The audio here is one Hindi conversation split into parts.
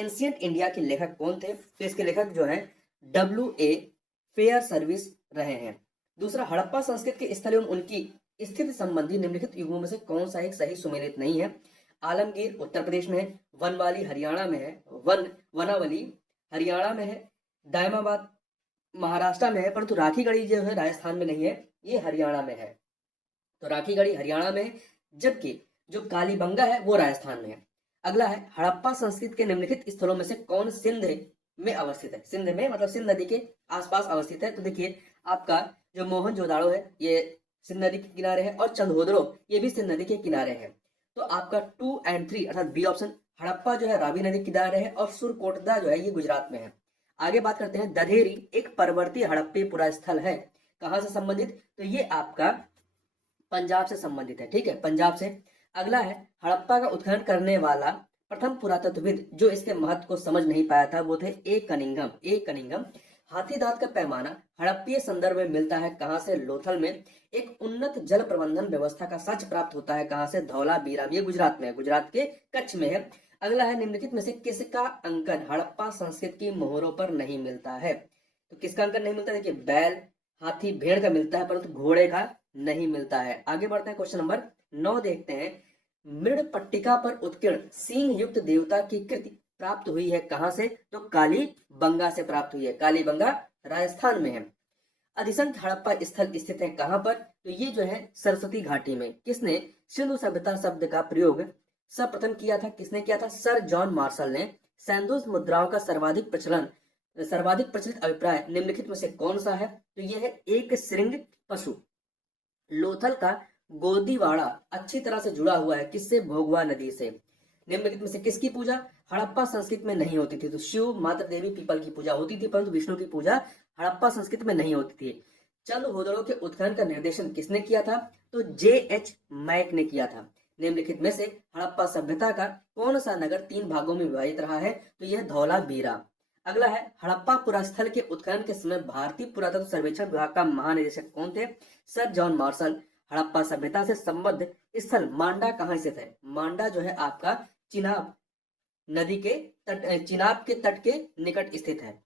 एंशियंट इंडिया के लेखक कौन थे? तो इसके लेखक जो हैं W.A. फेयर सर्विस रहे हैं। दूसरा, हड़प्पा संस्कृति के स्थल एवं उनकी स्थिति संबंधी निम्नलिखित युगों में से कौन सा एक सही सुमेलित नहीं है? आलमगीर उत्तर प्रदेश में है, वनवाली हरियाणा में है, वनावली हरियाणा में है, दायमाबाद महाराष्ट्र में है, परंतु राखीगढ़ी जो है राजस्थान में नहीं है, ये हरियाणा में है। तो राखीगढ़ी हरियाणा में है, जबकि जो कालीबंगा है वो राजस्थान में है। अगला है, हड़प्पा संस्कृति के निम्नलिखित स्थलों में से कौन सिंध में अवस्थित है? सिंध में मतलब सिंध नदी के आसपास अवस्थित है। तो देखिए आपका जो मोहनजोदाड़ो है ये सिंध नदी के किनारे है, और चंदोदड़ो ये भी सिंध नदी के किनारे है। तो आपका 2 और 3 अर्थात बी ऑप्शन, हड़प्पा जो है रावी नदी के किनारे है, और सुरकोटदा जो है ये गुजरात में है। आगे बात करते हैं, दधेरी एक परवर्ती हड़प्पी पुरा स्थल है, कहां से संबंधित? तो ये आपका पंजाब से संबंधित है, ठीक है, पंजाब से। अगला है, हड़प्पा का उत्खनन करने वाला प्रथम पुरातत्वविद जो इसके महत्व को समझ नहीं पाया था वो थे ए कनिंगम। हाथी दांत का पैमाना हड़प्पीय संदर्भ में मिलता है कहां से? लोथल में। एक उन्नत जल प्रबंधन व्यवस्था का साक्ष्य प्राप्त होता है कहां से? धौलावीरा, ये गुजरात में है, गुजरात के कच्छ में है। अगला है, निम्नलिखित में से किसका अंकन हड़प्पा संस्कृति की मोहरों पर नहीं मिलता है? तो किसका अंकन नहीं मिलता? देखिए बैल, हाथी, भेड़ का मिलता है, परंतु घोड़े का नहीं मिलता है। आगे बढ़ते हैं, क्वेश्चन नंबर 9 देखते हैं। मृड पट्टिका पर उत्कीर्ण सिंह युक्त देवता की कृति प्राप्त हुई है कहां से? तो कालीबंगा से प्राप्त हुई है, कालीबंगा राजस्थान में है। अधिसंख्य हड़प्पा स्थल स्थित है कहां पर? तो ये जो है सरस्वती घाटी में। किसने सिंधु सभ्यता शब्द का प्रयोग सर्वप्रथम किया था? किसने किया था? सर जॉन मार्शल ने। सैंडोज मुद्राओं का सर्वाधिक प्रचलित अभिप्राय निम्नलिखित में से कौन सा है? तो यह है एक श्रृंग पशु। लोथल का गोदीवाड़ा अच्छी तरह से जुड़ा हुआ है किससे? भोगवा नदी से। निम्नलिखित में से किसकी पूजा हड़प्पा संस्कृति में नहीं होती थी? तो शिव, माता देवी, पीपल की पूजा होती थी, परंतु विष्णु की पूजा हड़प्पा संस्कृति में नहीं होती थी। चंदहोदड़ों के उत्खनन का निर्देशन किसने किया था? तो J.H. मैक ने किया था। निम्नलिखित में से हड़प्पा सभ्यता का कौन सा नगर 3 भागों में विभाजित रहा है? तो यह धौलावीरा। अगला है, हड़प्पा पुरास्थल के उत्खनन के समय भारतीय पुरातत्व सर्वेक्षण विभाग का महानिदेशक कौन थे? Sir John Marshall. हड़प्पा सभ्यता से संबद्ध स्थल मांडा कहां स्थित है? मांडा जो है आपका चिनाब नदी के तट, चिनाब के तट के निकट स्थित है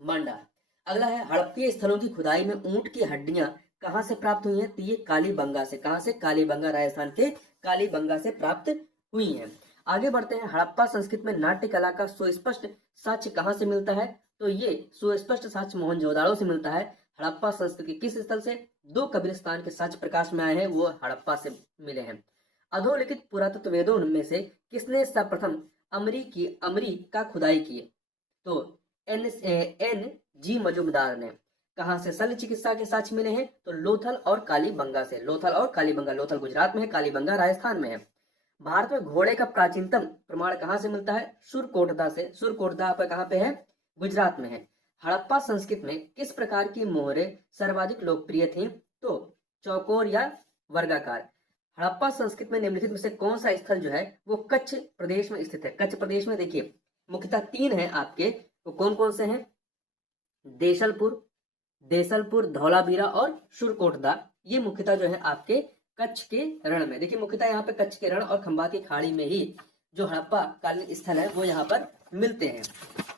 मांडा। अगला है, हड़प्पीय स्थलों की खुदाई में ऊंट की हड्डियां कहां से प्राप्त हुई हैं? तो ये कालीबंगा से। कहां से? कालीबंगा, राजस्थान के कालीबंगा से प्राप्त हुई हैं। आगे बढ़ते हैं, हड़प्पा संस्कृति में नाट्य कला का सुस्पष्ट साक्ष्य कहां से मिलता है? तो ये सुस्पष्ट साक्ष्य मोहनजोदाड़ो से मिलता है। हड़प्पा संस्कृति के किस स्थल से? 2 कब्रिस्तान के साक्ष्य प्रकाश में आए हैं, वो हड़प्पा से मिले हैं। अधोलिखित पुरातत्ववेदों में से किसने सर्वप्रथम अमरी का खुदाई की? तो एन जी मजुमदार ने। कहां से शल्य चिकित्सा के साक्ष्य मिले हैं? तो लोथल और कालीबंगा से। लोथल गुजरात में है, कालीबंगा राजस्थान में है। भारत में घोड़े का प्राचीनतम प्रमाण कहां से मिलता है? सुरकोटदा से। सुरकोटदा पर कहां पे है? गुजरात में है। हड़प्पा संस्कृति में किस प्रकार की मोहरें सर्वाधिक लोकप्रिय थी? तो चौकोर या वर्गाकार। हड़प्पा संस्कृति में निम्नलिखित में से कौन सा स्थल जो है वो कच्छ प्रदेश में स्थित है? कच्छ प्रदेश में देखिए मुख्यतः 3 है आपके, वो कौन कौन से हैं? देसलपुर, धौलावीरा और सुरकोटदा। ये मुख्यतः जो है आपके कच्छ के रण में। देखिए मुख्यतः यहाँ पे कच्छ के रण और खंबात की खाड़ी में ही जो हड़प्पा कालीन स्थल है वो यहाँ पर मिलते हैं।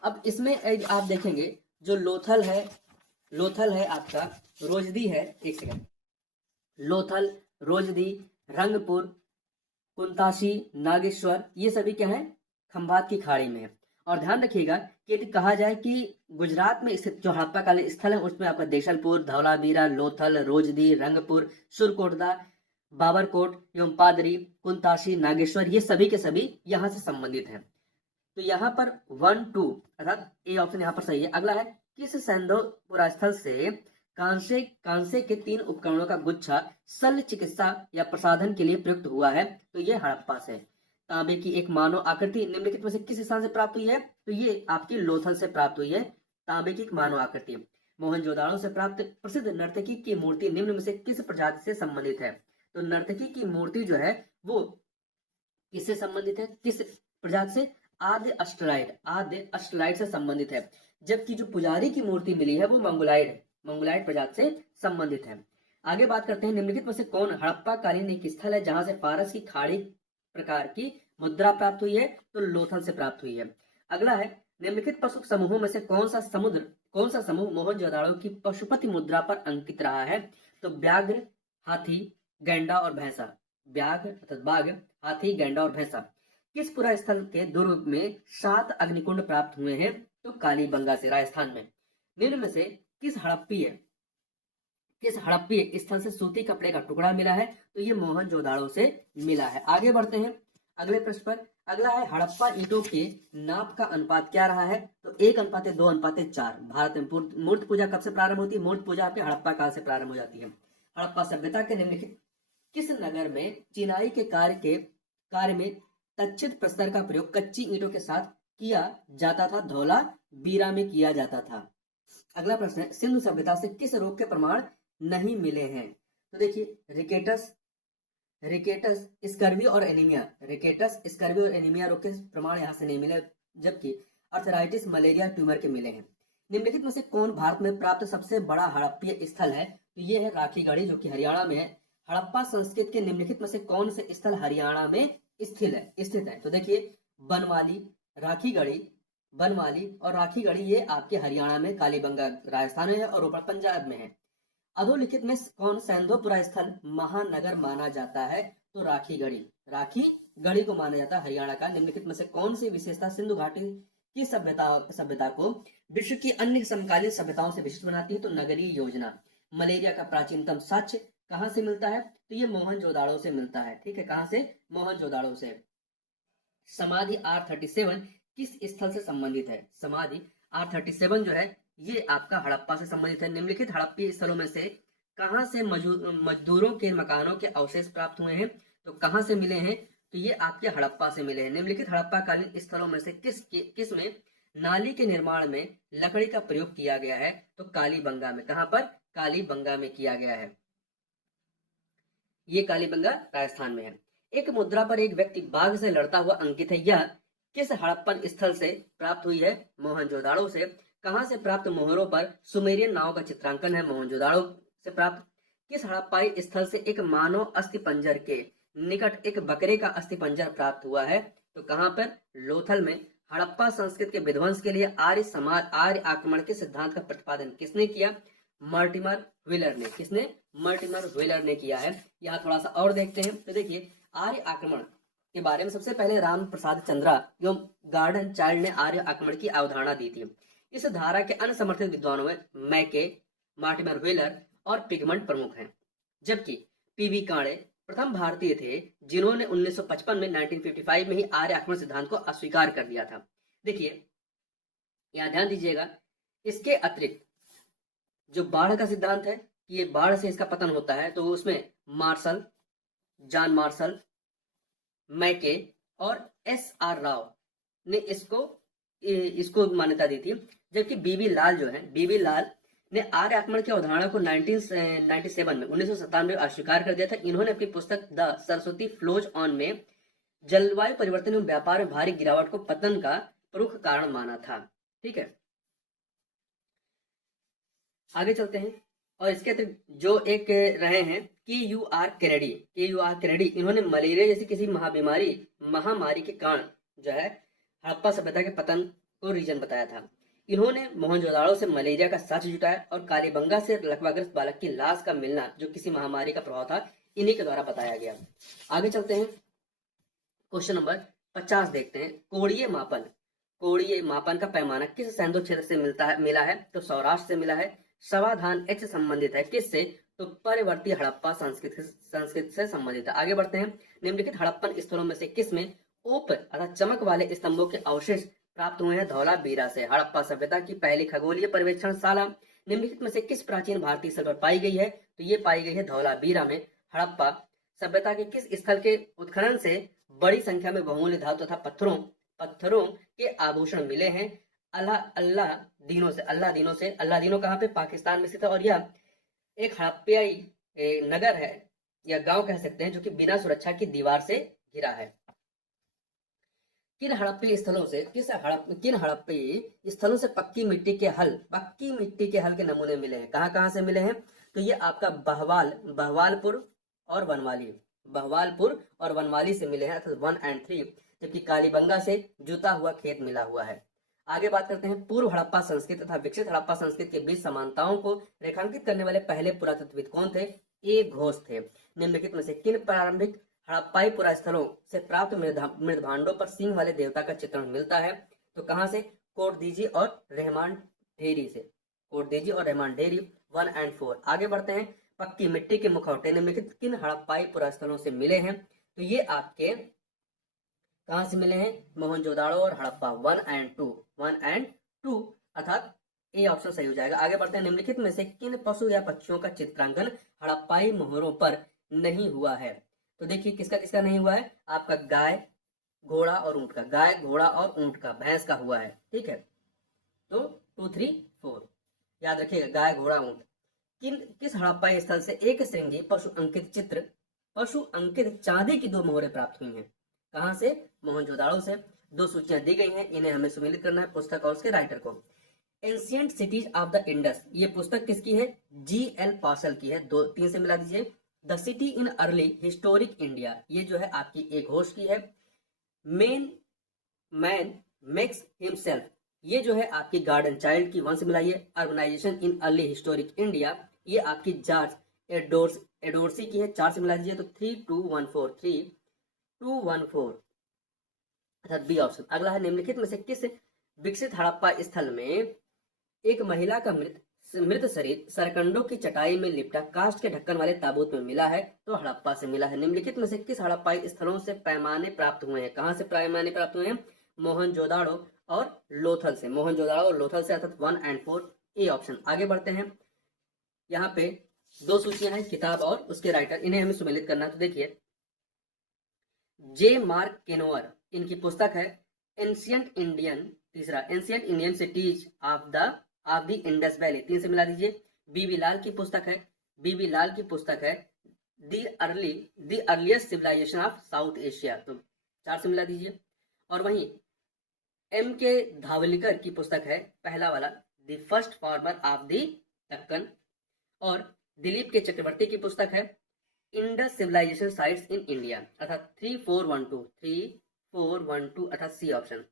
अब इसमें आप देखेंगे जो लोथल है आपका, रोजदी है, एक सेकंड, लोथल, रोजदी, रंगपुर, कुंताशी, नागेश्वर, ये सभी क्या है? खंबात की खाड़ी में है। और ध्यान रखिएगा कि यदि कहा जाए कि गुजरात में स्थित जो हड़प्पा कालीन स्थल है उसमें आपका देशलपुर, धौलावीरा, लोथल, रोजदी, रंगपुर, सुरकोटदा, बाबरकोट एवं पादरी, कुंताशी, नागेश्वर, ये सभी के सभी यहाँ से संबंधित हैं। तो यहाँ पर 1, 2 अर्थात ए ऑप्शन यहाँ पर सही है। अगला है, किस सैंधव पुरास्थल से कांसे के 3 उपकरणों का गुच्छा शल्य चिकित्सा या प्रसाधन के लिए प्रयुक्त हुआ है? तो ये हड़प्पा से। तांबे की एक मानव आकृति निम्नलिखित में से किस स्थान से प्राप्त हुई है? तो ये आपकी लोथल से प्राप्त हुई है, तांबे की एक मानव आकृति। मोहनजोदाड़ो से प्राप्त प्रसिद्ध नर्तकी की मूर्ति निम्न में से किस प्रजाति से संबंधित है? तो नर्तकी की मूर्ति जो है वो किससे संबंधित है? किस प्रजाति से? आद्य अष्टलाइड से संबंधित है। जबकि जो पुजारी की मूर्ति मिली है वो मंगोलाइड प्रजाति से संबंधित है। आगे बात करते हैं, निम्नलिखित में से कौन हड़प्पा कालीन एक स्थल है जहां से फारस की खाड़ी प्रकार की मुद्रा प्राप्त हुई है? तो लोथल से प्राप्त हुई है। अगला है, निम्नलिखित पशु समूहों में से कौन सा समूह मोहनजोदाड़ो की पशुपति मुद्रा पर अंकित रहा है? तो व्याघ्र, हाथी, गैंडा और भैंसा। व्याघ्र अर्थात बाघ, हाथी, गैंडा और भैंसा। किस पुरा स्थल के दुर्ग में 7 अग्निकुंड प्राप्त हुए हैं? तो कालीबंगा से, राजस्थान में। निम्न में से किस हड़प्पीय स्थल से सूती कपड़े का टुकड़ा मिला है? तो ये मोहनजोदाड़ो से मिला है। आगे बढ़ते हैं अगले प्रश्न पर। अगला है, हड़प्पा ईंटों के नाप का अनुपात क्या रहा है? तो 1:2:4। भारत में मूर्ति पूजा कब से प्रारंभ होती है? मूर्ति पूजा आपके हड़प्पा काल से प्रारंभ हो जाती है। हड़प्पा सभ्यता के निम्नलिखित किस नगर में चिनाई के कार्य में तक्षित प्रस्तर का प्रयोग कच्ची ईंटों के साथ किया जाता था? धौला बीरा में किया जाता था। अगला प्रश्न है, सिंधु सभ्यता से किस रोग के प्रमाण नहीं मिले हैं? तो देखिए, रिकेटस, स्कर्वी और एनीमिया रोग के प्रमाण यहाँ से नहीं मिले, जबकि अर्थराइटिस, मलेरिया, ट्यूमर के मिले हैं। निम्नलिखित में से कौन भारत में प्राप्त सबसे बड़ा हड़प्पीय स्थल है? तो ये है राखीगढ़ी, जो कि हरियाणा में है। हड़प्पा संस्कृति के निम्नलिखित में से कौन से स्थल हरियाणा में स्थित है? तो देखिए, बनवाली और राखीगढ़ी ये आपके हरियाणा में, कालीबंगा राजस्थान में है और रोपड़ पंजाब में है। अधोलिखित में कौन सैंधोपुरा स्थल महानगर माना जाता है? तो राखीगढ़ी को माना जाता है हरियाणा का। निम्नलिखित में से कौन सी विशेषता सिंधु घाटी की सभ्यता को विश्व की अन्य समकालीन सभ्यताओं से विशिष्ट बनाती है? तो नगरीय योजना। मलेरिया का प्राचीनतम साक्ष्य कहां से मिलता है? तो ये मोहनजोदाड़ो से मिलता है। ठीक है, कहां से? मोहनजोदाड़ो से। समाधि R37 किस स्थल से संबंधित है? समाधि R37 जो है ये आपका हड़प्पा से संबंधित है। निम्नलिखित हड़प्पीय स्थलों में से कहां से मजदूरों के मकानों के अवशेष प्राप्त हुए हैं? तो कहां से मिले हैं? तो ये आपके हड़प्पा से मिले हैं। निम्नलिखित हड़प्पा कालीन स्थलों में से किस में नाली के निर्माण में लकड़ी का प्रयोग किया गया है? तो कालीबंगा में। कहां पर? कालीबंगा में किया गया है। ये कालीबंगा राजस्थान में है। एक मुद्रा पर एक व्यक्ति बाघ से लड़ता हुआ अंकित है, यह किस हड़प्पन स्थल से प्राप्त हुई है? मोहनजोदाड़ो से। कहां से प्राप्त मोहरों पर सुमेरियन नाव का चित्रांकन है? मोहनजोदाड़ो से प्राप्त। किस हड़प्पाई स्थल से एक मानव अस्थिपंजर के निकट एक बकरे का अस्थिपंजर प्राप्त हुआ है? तो कहां पर? लोथल में। हड़प्पा संस्कृति के विध्वंस के लिए आर्य आक्रमण के सिद्धांत का प्रतिपादन किसने किया? मर्टिमर व्हीलर ने। किसने? मर्टिमर व्हीलर ने किया है। यहाँ थोड़ा सा और देखते हैं। तो देखिए, आर्य आक्रमण के बारे में सबसे पहले राम प्रसाद चंद्रा एवं गार्डन चाइल्ड ने आर्य आक्रमण की अवधारणा दी थी। इस धारा के अन्य समर्थित विद्वानों में मैके, मार्टिमर व्हीलर और पिगमंट प्रमुख हैं, जबकि पीवी कांडे प्रथम भारतीय थे जिन्होंने 1955 में 1955 में ही आर्य आक्रमण सिद्धांत को अस्वीकार कर दिया था। देखिए, यहाँ ध्यान दीजिएगा, इसके अतिरिक्त जो बाढ़ का सिद्धांत है कि ये बाढ़ से इसका पतन होता है, तो उसमें जॉन मार्शल, मैके और SR राव ने इसको मान्यता दी थी। जबकि बीबी लाल ने आर्य आक्रमण की अवधारणा को 1997 में अस्वीकार कर दिया था। इन्होंने अपनी पुस्तक द सरस्वती फ्लोज ऑन में जलवायु परिवर्तन एवं व्यापार में भारी गिरावट को पतन का प्रमुख कारण माना था। ठीक है, आगे चलते हैं। और इसके अतिरिक्त जो एक रहे हैं KUR केनेडी, इन्होंने मलेरिया जैसी किसी महामारी के कारण जो है हड़प्पा सभ्यता के पतन को रीजन बताया था। इन्होंने मोहनजोदाड़ो से मलेरिया का साक्ष्य जुटाया और कालीबंगा से लकवाग्रस्त बालक की लाश का मिलना जो किसी महामारी का प्रभाव था, इन्हीं के द्वारा बताया गया। आगे चलते हैं, क्वेश्चन नंबर 50 देखते हैं। कोणीय मापन का पैमाना किस सैंधव क्षेत्र से मिला है? तो सौराष्ट्र से मिला है। समाधान H संबंधित है किससे? तो परिवर्ती हड़प्पा संस्कृति से संबंधित है। आगे बढ़ते हैं। निम्नलिखित हड़प्पन स्थलों में से किसमें ओप अर्थात चमक वाले स्तंभों के अवशेष प्राप्त हुए हैं? धौला बीरा से। हड़प्पा सभ्यता की पहली खगोलीय पर्यवेक्षणशाला निम्नलिखित में से किस प्राचीन भारतीय स्थल पर पाई गई है? तो ये पाई गई है धौला बीरा में। हड़प्पा सभ्यता के किस स्थल के उत्खनन से बड़ी संख्या में बहुमूल्य धातु तथा पत्थरों के आभूषण मिले हैं? अल्लादीनो कहाँ पे? पाकिस्तान में स्थित है। और यह एक हड़प्पियाई नगर है या गांव कह सकते हैं, जो कि बिना सुरक्षा की दीवार से घिरा है। किन हड़प्पी स्थलों से पक्की मिट्टी के हल के नमूने मिले हैं? कहां से मिले हैं? तो ये आपका बहवालपुर और वनवाली से मिले हैं, अर्थात 1 और 3। जबकि कालीबंगा से जुता हुआ खेत मिला हुआ है। आगे बात करते हैं पूर्व हड़प्पा संस्कृति तथा विकसित हड़प्पा संस्कृति के बीच समानताओं को रेखांकित करने वाले पहले पुरातत्वविद कौन थे? ए घोष थे। निम्नलिखित में से किन प्रारंभिक हड़प्पाई पुरास्थलों से प्राप्त मृदभांडों पर सिंह वाले देवता का चित्रण मिलता है? तो कहां से? कोटदीजी और रहमान ढेरी से। कोटदीजी और रहमान ढेरी 1 और 4। आगे बढ़ते हैं पक्की मिट्टी के मुखौटे निम्नलिखित किन हड़प्पाई पुरास्थलों से मिले हैं? तो ये आपके कहां से मिले हैं? मोहनजोदाड़ो और हड़प्पा 1 और 2 अर्थात ए ऑप्शन सही हो जाएगा। आगे बढ़ते हैं निम्नलिखित में से किन पशु या पक्षियों का चित्रांकन हड़प्पाई मोहरों पर नहीं हुआ है? तो देखिए किसका किसका नहीं हुआ है? आपका गाय, घोड़ा और ऊंट का। गाय, घोड़ा और ऊंट का, भैंस का हुआ है। ठीक है, तो 2, 3, 4 याद रखिएगा, गाय, घोड़ा, ऊंट। किस हड़प्पाई स्थल से एक श्रृंगी पशु अंकित चांदी की 2 मोहरें प्राप्त हुई हैं? कहां से? मोहनजोदाड़ो से। 2 सूचियां दी गई हैं, इन्हें हमें सम्मिलित करना है, पुस्तक और उसके राइटर को। Ancient cities of the Indus, ये पुस्तक किसकी है? GL पार्सल की है। 2, 3 से मिला दीजिए। The city in early historic India, ये जो है आपकी एक घोष की है। मैन मेक्स हिमसेल्फ, ये जो है आपकी गार्डन चाइल्ड की 1 से मिलाइए। Urbanisation in early historic India, ये आपकी जॉर्ज एडोर्सी की है। 4 से मिला दीजिए तो 3214 3214 अर्थात बी ऑप्शन। अगला है निम्नलिखित में से किस विकसित हड़प्पा स्थल में एक महिला का मृत शरीर सरकंडों की चटाई में लिपटा काष्ठ के ढक्कन वाले ताबूत में मिला है? तो हड़प्पा से मिला है। निम्नलिखित में से किस हड़प्पाई स्थलों से पैमाने प्राप्त हुए हैं? कहां से पैमाने प्राप्त हुए हैं? मोहनजोदाड़ो और लोथल से। मोहनजोदाड़ो और लोथल से अर्थात 1 और 4 ए ऑप्शन। आगे बढ़ते हैं, यहाँ पे 2 सूचियां हैं, किताब और उसके राइटर, इन्हें हमें सम्मिलित करना है। तो देखिए जे मार्क केनोअर, इनकी पुस्तक है एंशियंट इंडियन। तीसरा ancient Indian cities of the Indus valley, 3 से मिला दीजिए। बीबी लाल की पुस्तक है the earliest civilisation of South Asia, तो 4 से मिला दीजिए। और वहीं MK धावलिकर की पुस्तक है पहला वाला the first farmer of the Deccan. और दिलीप के चक्रवर्ती की पुस्तक है Indus civilisation sites in India अर्थात 3412 अर्थात सी ऑप्शन।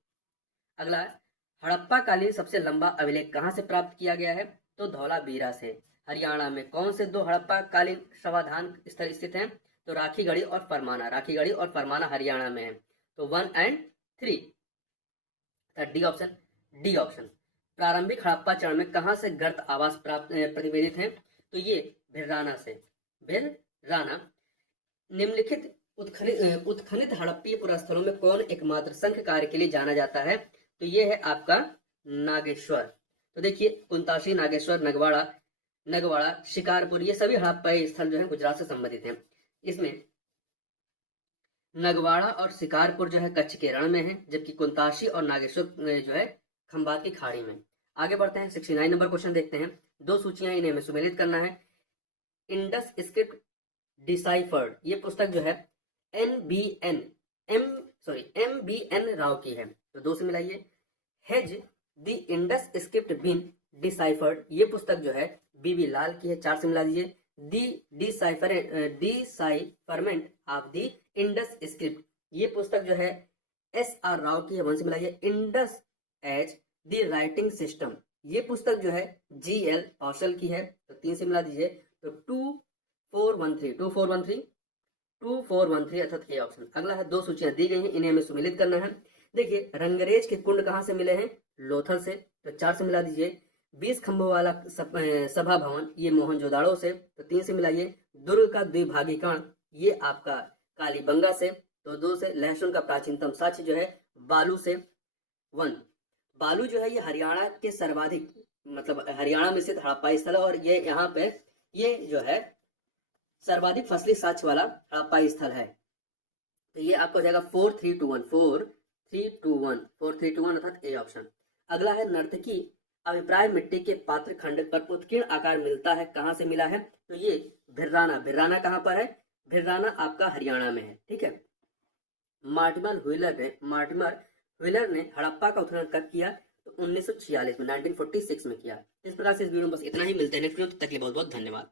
अगला हड़प्पा कालीन सबसे लंबा अभिलेख कहां से प्राप्त किया गया है? तो धौलावीरा से। हरियाणा में कौन से 2 हड़प्पा कालीन शवाधान स्थल स्थित हैं? तो राखीगढ़ी और फरमाना हरियाणा में है। तो 1 और 3 डी ऑप्शन। प्रारंभिक हड़प्पा चरण में कहां से गर्त आवास प्रतिवेदित हैं? तो ये भिर्राना से। निम्नलिखित उत्खनित हड़प्पीय पुरास्थलों में कौन एकमात्र संघ कार्य के लिए जाना जाता है? तो ये है आपका नागेश्वर। तो देखिए कुंताशी, नागेश्वर, नगवाड़ा, शिकारपुर, ये सभी हड़प्पाई स्थल जो है गुजरात से संबंधित हैं। इसमें नगवाड़ा और शिकारपुर जो है कच्छ के रण में है, जबकि कुंताशी और नागेश्वर जो है खंबात की खाड़ी में। आगे बढ़ते हैं 69 नंबर क्वेश्चन देखते हैं। 2 सूचियां, इन्हें हमें सम्मिलित करना है। इंडस स्क्रिप्ट डिसाइफर्ड, ये पुस्तक जो है MBN राव की है, तो 2 से मिलाइए। Has the Indus script been deciphered, ये पुस्तक जो है BB लाल की है। 4 से मिला दीजिए। डिसाइफरमेंट ऑफ द इंडस स्क्रिप्ट, ये पुस्तक जो है SR राव की है। 1 से मिलाइए। Indus as the writing system, ये पुस्तक जो है GL कौशल की है, तो 3 से मिला दीजिए। तो 2413 अर्थात ए ऑप्शन। अगला है 2 सूचियां दी गई हैं, इन्हें हमें सम्मिलित करना है। देखिए रंगरेज के कुंड कहां से मिले हैं? लोथल से, तो 4 से मिला दीजिए। 20 खंभों वाला सभा भवन, ये मोहनजोदाड़ो से, तो 3 से मिलाइए। दुर्ग का द्विभागी कण, ये आपका कालीबंगा से, तो 2 से। लहसुन का प्राचीनतम साक्ष्य जो है बालू से 1। बालू जो है ये हरियाणा के सर्वाधिक मतलब हरियाणा में स्थित हड़प्पाई स्थल है, और ये यहाँ पे ये जो है सर्वाधिक फसली साक्ष्य वाला हड़प्पाई स्थल है। तो ये आपको हो जाएगा 4321 अर्थात ए ऑप्शन। अगला है नर्तकी अभिप्राय मिट्टी के पात्र खंड पर उत्कीर्ण आकार मिलता है, कहां से मिला है? तो ये भिर्राना कहां पर है? भिर्राना आपका हरियाणा में है। ठीक है, मार्टिमर व्हीलर ने हड़प्पा का उत्खनन कब किया? तो 1946 में 1946 में किया। इस प्रकार से इस वीडियो में बस इतना ही। मिलते हैं नेक्स्ट वीडियो, तब तक के लिए बहुत बहुत धन्यवाद।